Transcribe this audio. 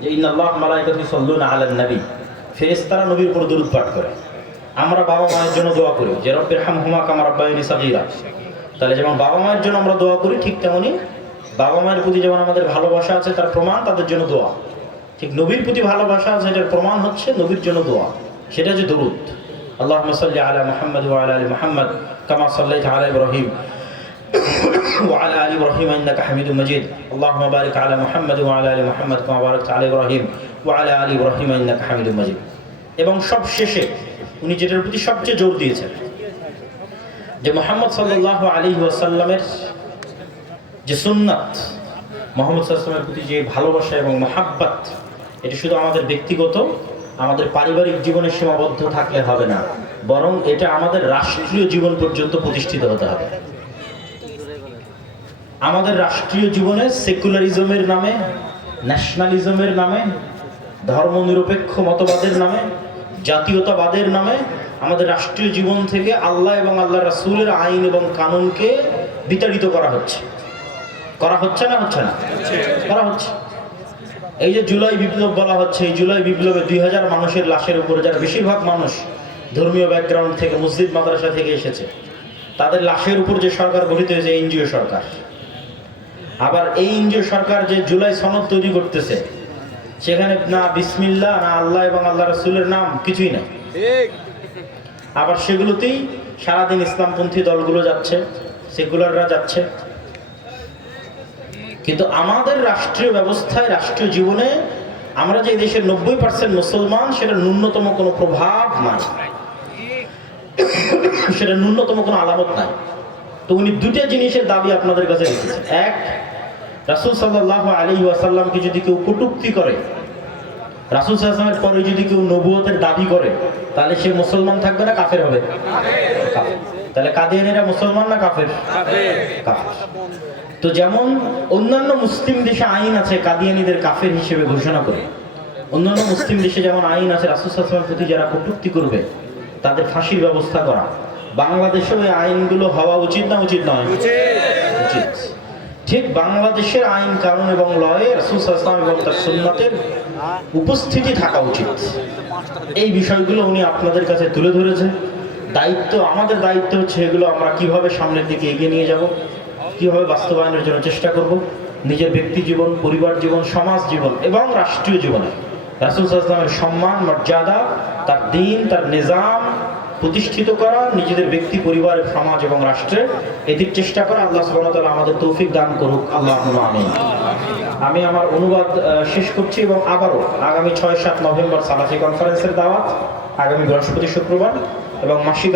যে ইন্নাল্লাহ মালাইকাতু ইউসাল্লুনা আলান নবী, ফেরেশতারা নবীর উপর দরুদ পাঠ করে। আমরা বাবা মায়ের জন্য দোয়া করি যে রব্বিরহামহুমা কামা রাব্বায়ানি সাগীরা। তাহলে যেমন বাবা মায়ের জন্য আমরা দোয়া করি, ঠিক তেমনি বাবা মায়ের প্রতি যেমন আমাদের ভালোবাসা আছে তার প্রমাণ তাদের জন্য দোয়া। ঠিক নবীর প্রতি ভালোবাসা আছে, এটার প্রমাণ হচ্ছে নবীর জন্য দোয়া, সেটা হচ্ছে দরুদ। আল্লাহুম্মা সাল্লি আলা মুহাম্মাদ ওয়া আলা আলি মুহাম্মাদ কামা সাল্লাইতা আলা ইব্রাহিম ওয়া আলা আলি ইব্রাহিম ইন্নাকা হামিদুম মাজিদ। আল্লাহুম্মা বারিক আলা মুহাম্মাদ ওয়া আলা আলি মুহাম্মাদ কামা বারাকতা আলা ইব্রাহিম ওয়া আলা আলি ইব্রাহিম ইন্নাকা হামিদুম মাজিদ। এবং সব শেষে উনি যেটার প্রতি সবচেয়ে জোর দিয়েছেন যে মুহাম্মদ সাল্লাল্লাহু আলাইহি ওয়াসাল্লামের যে সুন্নাত, মুহাম্মদ সাল্লাল্লাহু আলাইহি ওয়াসাল্লামের প্রতি যে ভালোবাসা এবং মহাব্বত, এটা শুধু আমাদের ব্যক্তিগত, আমাদের পারিবারিক জীবনে সীমাবদ্ধ থাকলে হবে না, বরং এটা আমাদের রাষ্ট্রীয় জীবন পর্যন্ত প্রতিষ্ঠিত হতে হবে। আমাদের রাষ্ট্রীয় জীবনে সেকুলারিজমের নামে, ন্যাশনালিজমের নামে, ধর্মনিরপেক্ষ মতবাদের নামে, জাতীয়তাবাদের নামে আমাদের রাষ্ট্রীয় জীবন থেকে আল্লাহ এবং আল্লাহ রাসূলের আইন এবং কানুনকে বিতাড়িত করা হচ্ছে। করা হচ্ছে না? হচ্ছে না? করা হচ্ছে। এই যে জুলাই বিপ্লব বলা হচ্ছে, এই জুলাই বিপ্লবে 2000 মানুষের লাশের উপরে, যারা বেশিরভাগ মানুষ ধর্মীয় ব্যাকগ্রাউন্ড থেকে, মসজিদ মাদ্রাসা থেকে এসেছে, তাদের লাশের উপর যে সরকার গঠিত হয়েছে এনজিও সরকার। আবার এই এনজিও সরকার যে জুলাই সনদ তৈরি করতেছে, সেখানে না বিসমিল্লাহ, না আল্লাহ এবং আল্লাহ রাসূলের নাম, কিছুই নাই। আবার সেগুলোতেই সারাদিন ইসলামপন্থী দলগুলো যাচ্ছে, সেকুলাররা যাচ্ছে। কিন্তু আমাদের রাষ্ট্রীয় ব্যবস্থায়, রাষ্ট্রীয় জীবনে আমরা যে দেশের 90% মুসলমান, সেটা ন্যূনতম কোনো প্রভাব নাই, সেটা ন্যূনতম কোনো আলামত নাই। তো উনি দুটো জিনিসের দাবি আপনাদের কাছে রেখেছেন। এক, রাসূল সাল্লাল্লাহু আলাইহি ওয়াসাল্লামকে যদি কেউ কটূক্তি করে, রাসূল সাল্লাল্লাহু আলাইহি ওয়াসাল্লামের পরে যদি কেউ নবুয়তের দাবি করে, তাহলে সে মুসলমান থাকবে না কাফের হবে? কাফের। তাহলে কাদিয়ানীরা মুসলমান না কাফের? কাফের। তো যেমন অন্যান্য মুসলিম দেশে আইন আছে কাদিয়ানীদের কাফের হিসেবে ঘোষণা করে, অন্যান্য মুসলিম দেশে যেমন আইন আছে রাসূল সাল্লাল্লাহু আলাইহি ওয়াসাল্লামের প্রতি যারা কটূক্তি করবে তাদের ফাঁসির ব্যবস্থা করা, বাংলাদেশেও এই আইনগুলো হওয়া উচিত না উচিত নয়? উচিত। ঠিক বাংলাদেশের আইন কানুন এবং লয়ে রাসূল সাল্লাল্লাহু আলাইহি ওয়াসাল্লাম এবং তার সুন্নাতের উপস্থিতি থাকা উচিত। এই বিষয়গুলো উনি আপনাদের কাছে তুলে ধরেছে। দায়িত্ব, আমাদের দায়িত্ব হচ্ছে এগুলো আমরা কিভাবে সামনের দিকে এগিয়ে নিয়ে যাব, কিভাবে বাস্তবায়নের জন্য চেষ্টা করব, নিজের ব্যক্তি জীবন, পরিবার জীবন, সমাজ জীবন এবং রাষ্ট্রীয় জীবনে রাসূল সাল্লাল্লাহু আলাইহি ওয়াসাল্লামের সম্মান, মর্যাদা, তার দ্বীন, তার নিজাম প্রতিষ্ঠিত করা, নিজেদের ব্যক্তি, পরিবার, সমাজ এবং রাষ্ট্রে এটির চেষ্টা করা। আল্লাহ সুবহানাহু ওয়া তাআলা আমাদের তৌফিক দান করুক। আল্লাহুম্মা আমিন। আমি আমার অনুবাদ শেষ করছি এবং আবারও আগামী 6-7 নভেম্বর সালাফি কনফারেন্সের দাওয়াত, আগামী বৃহস্পতি শুক্রবার এবং মাসিক